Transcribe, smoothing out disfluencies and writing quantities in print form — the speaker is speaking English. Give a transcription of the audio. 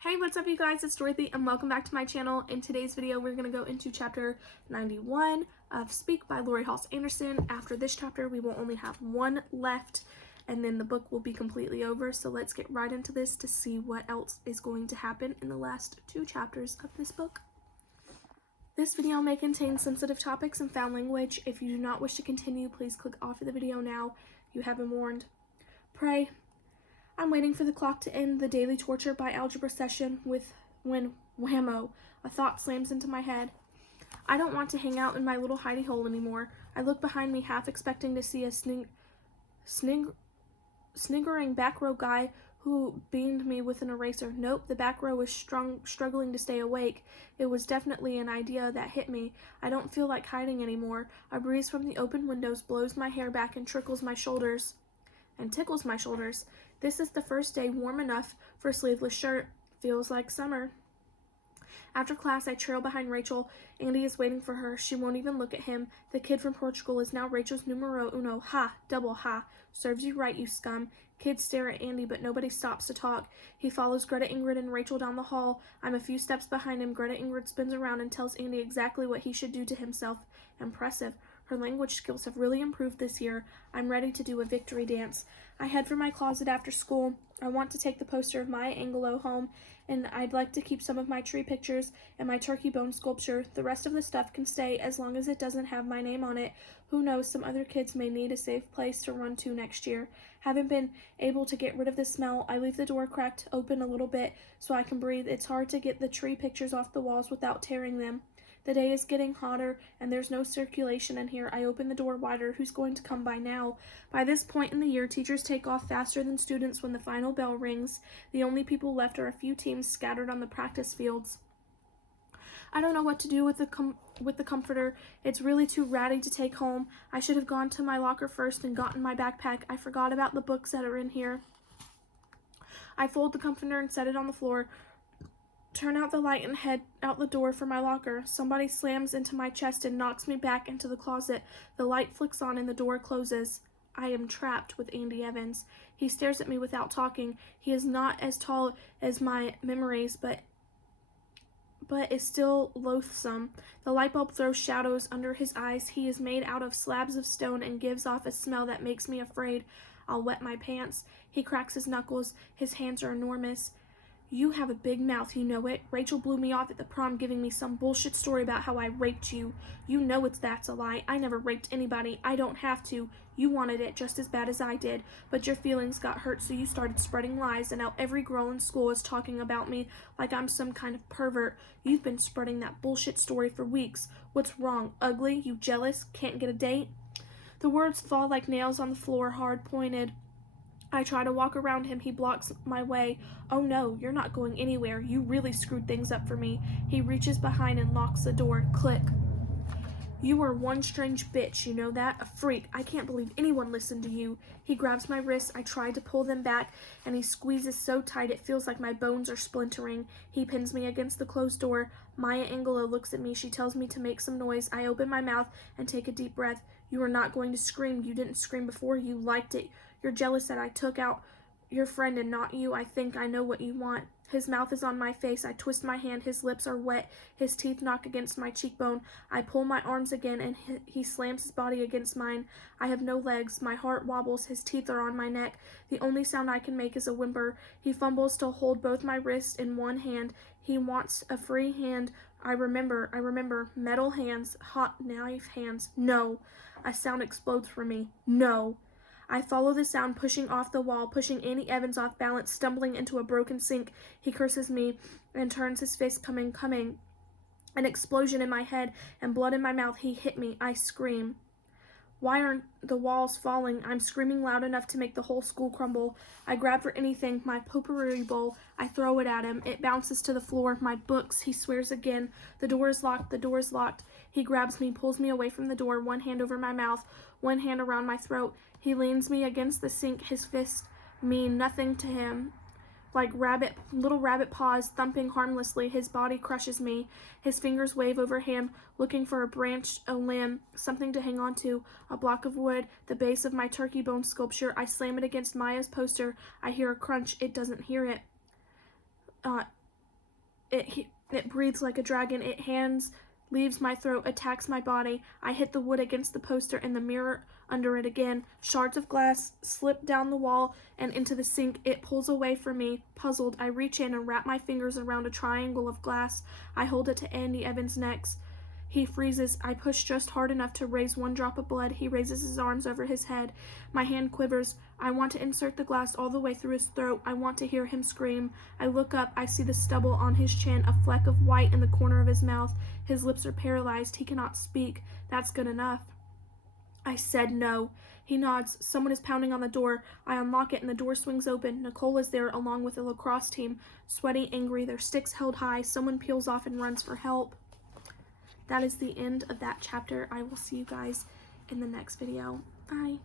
Hey, what's up you guys? It's Dorothy and welcome back to my channel. In today's video, we're going to go into chapter 91 of Speak by Lori Halse Anderson. After this chapter, we will only have one left and then the book will be completely over. So let's get right into this to see what else is going to happen in the last two chapters of this book. This video may contain sensitive topics and foul language. If you do not wish to continue, please click off of the video now. You have been warned. Pray. I'm waiting for the clock to end the daily torture by algebra session when whammo, a thought slams into my head. I don't want to hang out in my little hidey hole anymore. I look behind me, half expecting to see a sniggering back row guy who beamed me with an eraser. Nope, the back row was struggling to stay awake. It was definitely an idea that hit me. I don't feel like hiding anymore. A breeze from the open windows blows my hair back and tickles my shoulders. This is the first day warm enough for a sleeveless shirt. Feels like summer. After class, I trail behind Rachel. Andy is waiting for her. She won't even look at him. The kid from Portugal is now Rachel's numero uno. Ha! Double ha! Serves you right, you scum. Kids stare at Andy, but nobody stops to talk. He follows Greta, Ingrid, and Rachel down the hall. I'm a few steps behind him. Greta Ingrid spins around and tells Andy exactly what he should do to himself. Impressive. Her language skills have really improved this year. I'm ready to do a victory dance. I head for my closet after school. I want to take the poster of Maya Angelou home, and I'd like to keep some of my tree pictures and my turkey bone sculpture. The rest of the stuff can stay as long as it doesn't have my name on it. Who knows, some other kids may need a safe place to run to next year. Haven't been able to get rid of the smell. I leave the door cracked open a little bit so I can breathe. It's hard to get the tree pictures off the walls without tearing them. The day is getting hotter, and there's no circulation in here. I open the door wider. Who's going to come by now? By this point in the year, teachers take off faster than students when the final bell rings. The only people left are a few teams scattered on the practice fields. I don't know what to do with the comforter. It's really too ratty to take home. I should have gone to my locker first and gotten my backpack. I forgot about the books that are in here. I fold the comforter and set it on the floor. Turn out the light and head out the door for my locker. Somebody slams into my chest and knocks me back into the closet. The light flicks on and the door closes. I am trapped with Andy Evans. He stares at me without talking. He is not as tall as my memories, but is still loathsome. The light bulb throws shadows under his eyes. He is made out of slabs of stone and gives off a smell that makes me afraid. I'll wet my pants. He cracks his knuckles. His hands are enormous. You have a big mouth, you know it. Rachel blew me off at the prom giving me some bullshit story about how I raped you. You know that's a lie. I never raped anybody. I don't have to. You wanted it just as bad as I did, but your feelings got hurt, so you started spreading lies, and now every girl in school is talking about me like I'm some kind of pervert. You've been spreading that bullshit story for weeks. What's wrong? Ugly? You jealous? Can't get a date? The words fall like nails on the floor, hard pointed. I try to walk around him. He blocks my way. Oh no, you're not going anywhere. You really screwed things up for me. He reaches behind and locks the door. Click. You are one strange bitch, you know that? A freak. I can't believe anyone listened to you. He grabs my wrists. I try to pull them back, and he squeezes so tight it feels like my bones are splintering. He pins me against the closed door. Maya Angelou looks at me. She tells me to make some noise. I open my mouth and take a deep breath. You are not going to scream. You didn't scream before. You liked it. You're jealous that I took out your friend and not you. I think I know what you want. His mouth is on my face. I twist my hand. His lips are wet. His teeth knock against my cheekbone. I pull my arms again, and he slams his body against mine. I have no legs. My heart wobbles. His teeth are on my neck. The only sound I can make is a whimper. He fumbles to hold both my wrists in one hand. He wants a free hand. I remember. Metal hands. Hot knife hands. No. A sound explodes from me. No. I follow the sound, pushing off the wall, pushing Andy Evans off balance, stumbling into a broken sink. He curses me and turns his fist, coming. An explosion in my head and blood in my mouth. He hit me. I scream. Why aren't the walls falling? I'm screaming loud enough to make the whole school crumble. I grab for anything, my potpourri bowl. I throw it at him. It bounces to the floor. My books. He swears again. The door is locked. He grabs me, pulls me away from the door, one hand over my mouth, one hand around my throat. He leans me against the sink. His fists mean nothing to him. Like little rabbit paws thumping harmlessly. His body crushes me. His fingers wave overhand, looking for a branch, a limb, something to hang on to. A block of wood, the base of my turkey bone sculpture. I slam it against Maya's poster. I hear a crunch. It doesn't hear it. It breathes like a dragon. It hands leaves my throat, attacks my body. I hit the wood against the poster and the mirror under it again. Shards of glass slip down the wall and into the sink. It pulls away from me. Puzzled, I reach in and wrap my fingers around a triangle of glass. I hold it to Andy Evans' neck. He freezes. I push just hard enough to raise one drop of blood. He raises his arms over his head. My hand quivers. I want to insert the glass all the way through his throat. I want to hear him scream. I look up. I see the stubble on his chin, a fleck of white in the corner of his mouth. His lips are paralyzed. He cannot speak. That's good enough. I said no. He nods. Someone is pounding on the door. I unlock it and the door swings open. Nicole is there along with the lacrosse team, sweaty, angry, their sticks held high. Someone peels off and runs for help. That is the end of that chapter. I will see you guys in the next video. Bye.